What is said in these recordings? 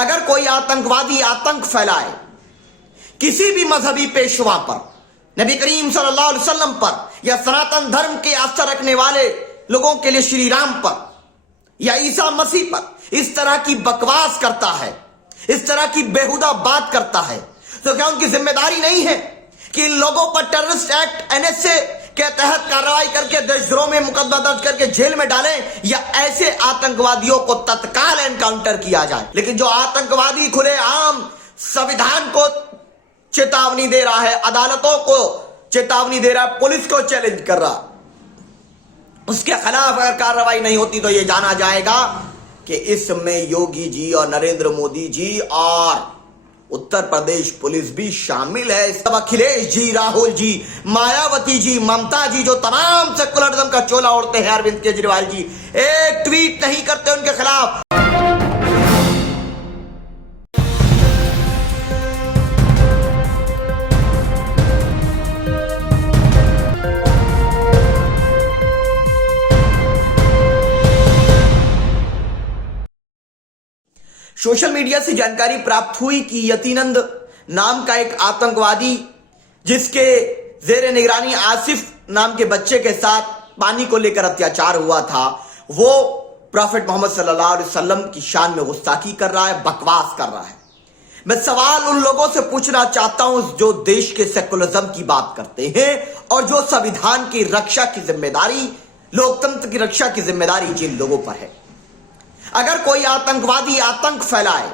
अगर कोई आतंकवादी आतंक फैलाए किसी भी मजहबी पेशवा पर, नबी करीम सल्लल्लाहु अलैहि वसल्लम पर, या सनातन धर्म के आस्था रखने वाले लोगों के लिए श्री राम पर या ईसा मसीह पर इस तरह की बकवास करता है, इस तरह की बेहुदा बात करता है, तो क्या उनकी जिम्मेदारी नहीं है कि इन लोगों पर टेररिस्ट एक्ट एनएसए के तहत कार्रवाई करके देशद्रोह में मुकदमा दर्ज करके जेल में डालें, या ऐसे आतंकवादियों को तत्काल एनकाउंटर किया जाए? लेकिन जो आतंकवादी खुलेआम संविधान को चेतावनी दे रहा है, अदालतों को चेतावनी दे रहा है, पुलिस को चैलेंज कर रहा, उसके खिलाफ अगर कार्रवाई नहीं होती तो यह जाना जाएगा कि इसमें योगी जी और नरेंद्र मोदी जी और उत्तर प्रदेश पुलिस भी शामिल है। सब अखिलेश जी, राहुल जी, मायावती जी, ममता जी, जो तमाम सेकुलरिज्म का चोला ओढ़ते हैं, अरविंद केजरीवाल जी एक ट्वीट नहीं करते उनके खिलाफ। सोशल मीडिया से जानकारी प्राप्त हुई कि यतीनंद नाम का एक आतंकवादी, जिसके जेर निगरानी आसिफ नाम के बच्चे के साथ पानी को लेकर अत्याचार हुआ था, वो प्रॉफेट मोहम्मद सल्लल्लाहु अलैहि वसल्लम की शान में गुस्ताखी कर रहा है, बकवास कर रहा है। मैं सवाल उन लोगों से पूछना चाहता हूं जो देश के सेकुलरिज्म की बात करते हैं और जो संविधान की रक्षा की जिम्मेदारी, लोकतंत्र की रक्षा की जिम्मेदारी जिन लोगों पर है। अगर कोई आतंकवादी आतंक फैलाए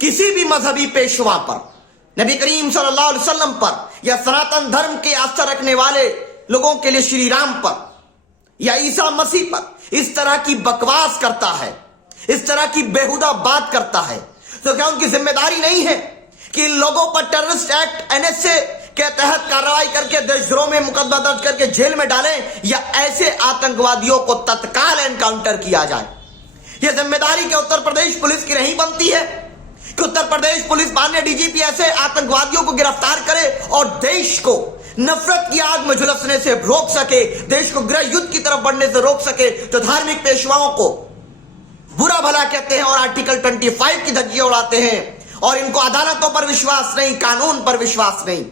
किसी भी मजहबी पेशवा पर, नबी करीम सल्लल्लाहु अलैहि वसल्लम पर या सनातन धर्म के आस्था रखने वाले लोगों के लिए श्री राम पर या ईसा मसीह पर इस तरह की बकवास करता है, इस तरह की बेहुदा बात करता है, तो क्या उनकी जिम्मेदारी नहीं है कि इन लोगों पर टेररिस्ट एक्ट एनएसए के तहत कार्रवाई करके देशद्रोह में मुकदमा दर्ज करके जेल में डालें, या ऐसे आतंकवादियों को तत्काल एनकाउंटर किया जाए? यह जिम्मेदारी क्या उत्तर प्रदेश पुलिस की नहीं बनती है कि उत्तर प्रदेश पुलिस माननीय डीजीपी ऐसे आतंकवादियों को गिरफ्तार करे और देश को नफरत की आग में झुलसने से रोक सके, देश को गृह युद्ध की तरफ बढ़ने से रोक सके, जो धार्मिक पेशवाओं को बुरा भला कहते हैं और आर्टिकल 25 की धज्जियां उड़ाते हैं और इनको अदालतों पर विश्वास नहीं, कानून पर विश्वास नहीं।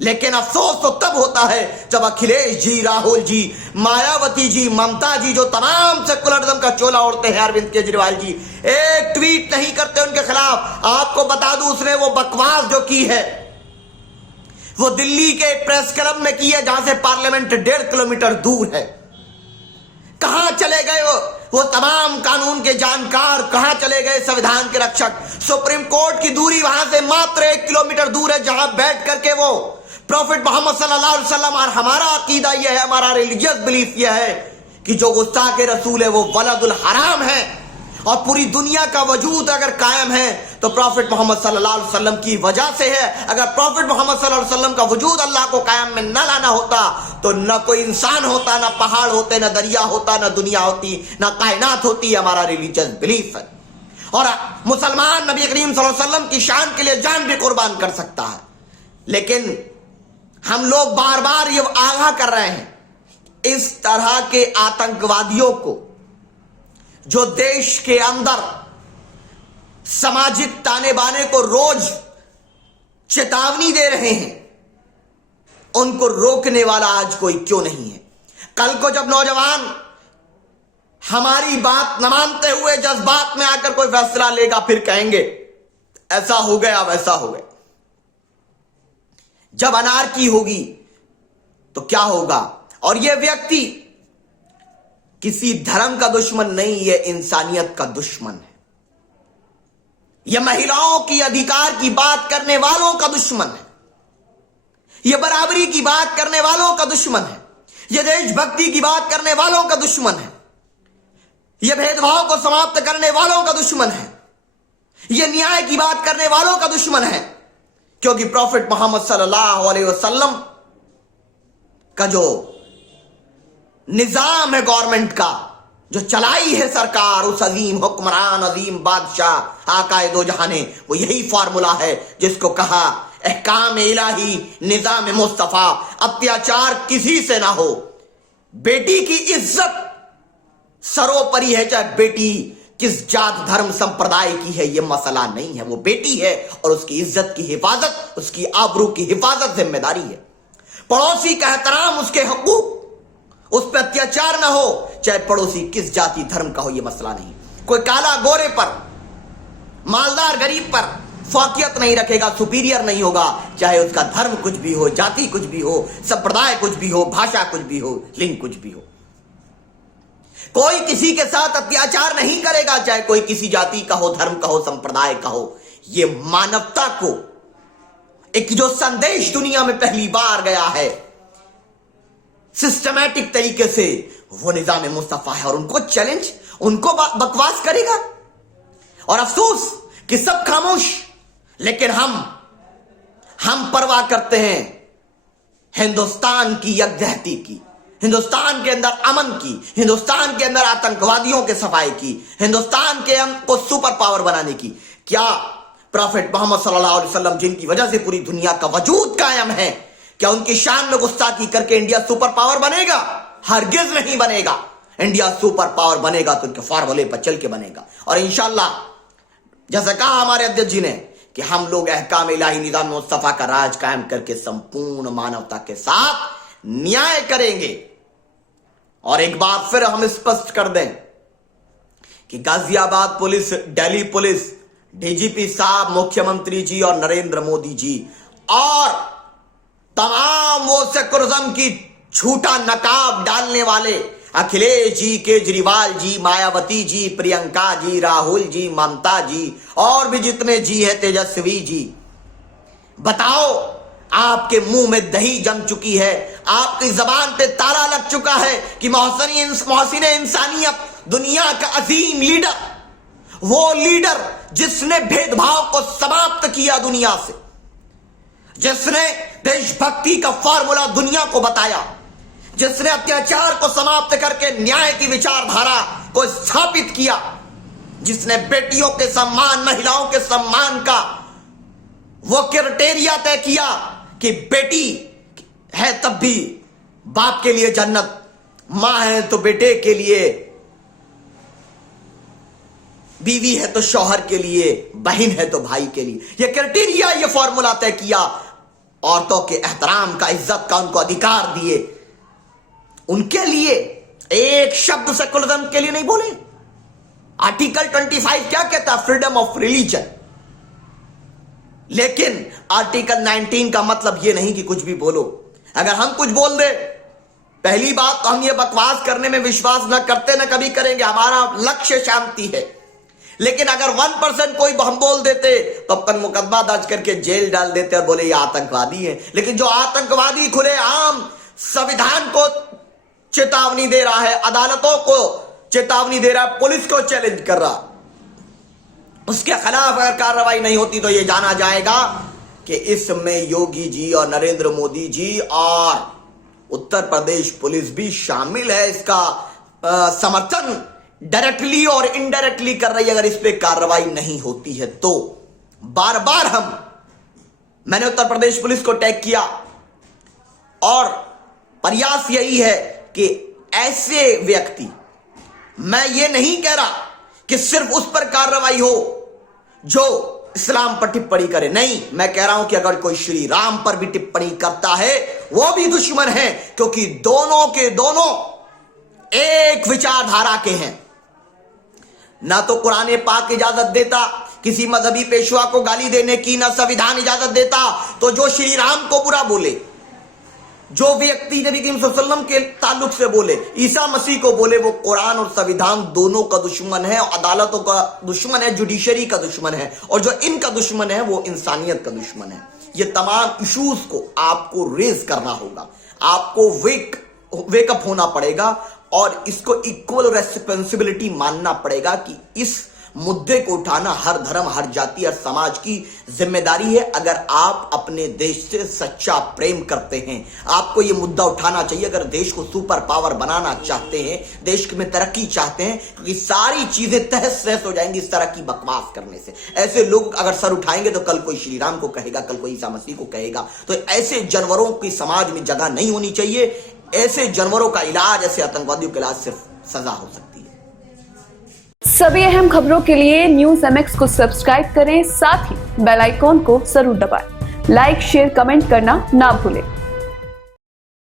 लेकिन अफसोस तो तब होता है जब अखिलेश जी, राहुल जी, मायावती जी, ममता जी, जो तमाम सेकुलरिज्म का चोला ओढ़ते हैं, अरविंद केजरीवाल जी एक ट्वीट नहीं करते उनके खिलाफ। आपको बता दूं, उसने वो बकवास जो की है वो दिल्ली के एक प्रेस क्लब में की है, जहां से पार्लियामेंट 1.5 किलोमीटर दूर है। कहां चले गए वो तमाम कानून के जानकार, कहां चले गए संविधान के रक्षक? सुप्रीम कोर्ट की दूरी वहां से मात्र 1 किलोमीटर दूर है, जहां बैठ करके वो प्रॉफेट मोहम्मद सल्लल्लाहु अलैहि वसल्लम, और हमारा अकीदा यह है, हमारा रिलीजियस बिलीफ यह है कि जो गुस्ताखे रसूल है वो वलदुल हराम है, और पूरी दुनिया का वजूद अगर कायम है तो प्रॉफेट मोहम्मद सल्लल्लाहु अलैहि वसल्लम की वजह से है। अगर प्रॉफेट मोहम्मद सल्लल्लाहु अलैहि वसल्लम का वजूद अल्लाह को कायम में न लाना होता तो न कोई इंसान होता, न पहाड़ होते, न दरिया होता, न दुनिया होती, न कायनात होती। हमारा रिलीजियस बिलीफ है, और मुसलमान नबी करीम सल्लल्लाहु अलैहि वसल्लम की शान के लिए जान भी कुर्बान कर सकता है। लेकिन हम लोग बार बार ये आगाह कर रहे हैं इस तरह के आतंकवादियों को, जो देश के अंदर सामाजिक ताने बाने को रोज चेतावनी दे रहे हैं, उनको रोकने वाला आज कोई क्यों नहीं है? कल को जब नौजवान हमारी बात न मानते हुए जज्बात में आकर कोई फैसला लेगा, फिर कहेंगे ऐसा हो गया, वैसा हो गया। जब अनारकी होगी तो क्या होगा? और यह व्यक्ति किसी धर्म का दुश्मन नहीं, यह इंसानियत का दुश्मन है। यह महिलाओं की अधिकार की बात करने वालों का दुश्मन है, यह बराबरी की बात करने वालों का दुश्मन है, यह देशभक्ति की बात करने वालों का दुश्मन है, यह भेदभाव को समाप्त करने वालों का दुश्मन है, यह न्याय की बात करने वालों का दुश्मन है। क्योंकि प्रॉफेट मोहम्मद सल्लल्लाहु अलैहि वसल्लम का जो निजाम है गवर्नमेंट का, जो चलाई है सरकार, उस अजीम हुक्मरान, अजीम बादशाह आकाए दो जहां ने, वो यही फार्मूला है जिसको कहा अहकाम इलाही, निजाम मुस्तफा, अत्याचार किसी से ना हो, बेटी की इज्जत सरोपरि है, चाहे बेटी किस जात धर्म संप्रदाय की है ये मसला नहीं है, वो बेटी है और उसकी इज्जत की हिफाजत, उसकी आबरू की हिफाजत जिम्मेदारी है। पड़ोसी का एहतराम, उसके हकूक, उस पर अत्याचार ना हो, चाहे पड़ोसी किस जाति धर्म का हो, यह मसला नहीं। कोई काला गोरे पर, मालदार गरीब पर फौकियत नहीं रखेगा, सुपीरियर नहीं होगा, चाहे उसका धर्म कुछ भी हो, जाति कुछ भी हो, संप्रदाय कुछ भी हो, भाषा कुछ भी हो, लिंग कुछ भी हो। कोई किसी के साथ अत्याचार नहीं करेगा, चाहे कोई किसी जाति का हो, धर्म का हो, संप्रदाय का हो। यह मानवता को एक जो संदेश दुनिया में पहली बार गया है सिस्टमैटिक तरीके से, वो निजाम मुस्तफा है। और उनको चैलेंज, उनको बकवास करेगा। और अफसोस कि सब खामोश, लेकिन हम परवाह करते हैं हिंदुस्तान की यकजहती की, हिंदुस्तान के अंदर अमन की, हिंदुस्तान के अंदर आतंकवादियों के सफाई की, हिंदुस्तान के को सुपर पावर बनाने की। क्या प्रॉफेट मोहम्मद सल्लल्लाहु अलैहि वसल्लम, जिनकी वजह से पूरी दुनिया का वजूद कायम है, क्या उनकी शान में गुस्ताखी करके इंडिया सुपर पावर बनेगा? हरगिज नहीं बनेगा। इंडिया सुपर पावर बनेगा तो उनके फॉर्मूले पर चल के बनेगा। और इंशाल्लाह, जैसा कहा हमारे अध्यक्ष जी ने, कि हम लोग अहकाम इलाही निजाम मुस्तफा का राज कायम करके संपूर्ण मानवता के साथ न्याय करेंगे। और एक बार फिर हम स्पष्ट कर दें कि Ghaziabad police, Delhi police, DGP साहब, मुख्यमंत्री जी और नरेंद्र मोदी जी और तमाम वो सेकुलरिज्म की झूठा नकाब डालने वाले अखिलेश जी, केजरीवाल जी, मायावती जी, प्रियंका जी, राहुल जी, ममता जी और भी जितने जी है, तेजस्वी जी, बताओ, आपके मुंह में दही जम चुकी है, आपकी जबान पे ताला लग चुका है कि मोहसिन इंसानियत, दुनिया का अजीम लीडर, वो लीडर जिसने भेदभाव को समाप्त किया दुनिया से, जिसने देशभक्ति का फॉर्मूला दुनिया को बताया, जिसने अत्याचार को समाप्त करके न्याय की विचारधारा को स्थापित किया, जिसने बेटियों के सम्मान, महिलाओं के सम्मान का वो क्राइटेरिया तय किया कि बेटी है तब भी बाप के लिए जन्नत, मां है तो बेटे के लिए, बीवी है तो शौहर के लिए, बहन है तो भाई के लिए, ये क्राइटेरिया, ये फॉर्मूला तय किया, औरतों के एहतराम का, इज्जत का उनको अधिकार दिए, उनके लिए एक शब्द सेकुलरिज्म के लिए नहीं बोले। आर्टिकल 25 क्या कहता है? Freedom of religion. लेकिन आर्टिकल 19 का मतलब यह नहीं कि कुछ भी बोलो। अगर हम कुछ बोल दे, पहली बात तो हम ये बकवास करने में विश्वास न करते, न कभी करेंगे, हमारा लक्ष्य शांति है। लेकिन अगर 1% कोई हम बोल देते तो अपन मुकदमा दर्ज करके जेल डाल देते और बोले ये आतंकवादी है। लेकिन जो आतंकवादी खुले आम संविधान को चेतावनी दे रहा है, अदालतों को चेतावनी दे रहा है, पुलिस को चैलेंज कर रहा, उसके खिलाफ अगर कार्रवाई नहीं होती तो यह जाना जाएगा कि इसमें योगी जी और नरेंद्र मोदी जी और उत्तर प्रदेश पुलिस भी शामिल है। इसका समर्थन डायरेक्टली और इनडायरेक्टली कर रही है। अगर इस पे कार्रवाई नहीं होती है तो बार बार मैंने उत्तर प्रदेश पुलिस को टैग किया और प्रयास यही है कि ऐसे व्यक्ति, मैं ये नहीं कह रहा कि सिर्फ उस पर कार्रवाई हो जो इस्लाम पर टिप्पणी करे, नहीं, मैं कह रहा हूं कि अगर कोई श्री राम पर भी टिप्पणी करता है वो भी दुश्मन है, क्योंकि दोनों के दोनों एक विचारधारा के हैं। ना तो कुरान पाक इजाजत देता किसी मजहबी पेशवा को गाली देने की, ना संविधान इजाजत देता। तो जो श्री राम को बुरा बोले, जो व्यक्ति नबी करीम सल्लल्लाहु अलैहि वसल्लम के ताल्लुक से बोले, ईसा मसीह को बोले, वो कुरान और संविधान दोनों का दुश्मन है, अदालतों का दुश्मन है, जुडिशरी का दुश्मन है, और जो इनका दुश्मन है वो इंसानियत का दुश्मन है। ये तमाम इश्यूज को आपको रेज करना होगा, आपको वेकअप होना पड़ेगा और इसको इक्वल रेस्पॉन्सिबिलिटी मानना पड़ेगा कि इस मुद्दे को उठाना हर धर्म, हर जाति, हर समाज की जिम्मेदारी है। अगर आप अपने देश से सच्चा प्रेम करते हैं, आपको यह मुद्दा उठाना चाहिए। अगर देश को सुपर पावर बनाना चाहते हैं, देश में तरक्की चाहते हैं, क्योंकि सारी चीजें तहस नहस हो जाएंगी इस तरह की बकवास करने से। ऐसे लोग अगर सर उठाएंगे तो कल कोई श्री राम को कहेगा, कल कोई ईसा मसीह को कहेगा। तो ऐसे जानवरों की समाज में जगह नहीं होनी चाहिए। ऐसे जानवरों का इलाज, ऐसे आतंकवादियों का इलाज सिर्फ सजा हो सकती है। सभी अहम खबरों के लिए न्यूज MX को सब्सक्राइब करें, साथ ही बेल आइकॉन को जरूर दबाएं। लाइक, शेयर, कमेंट करना ना भूलें।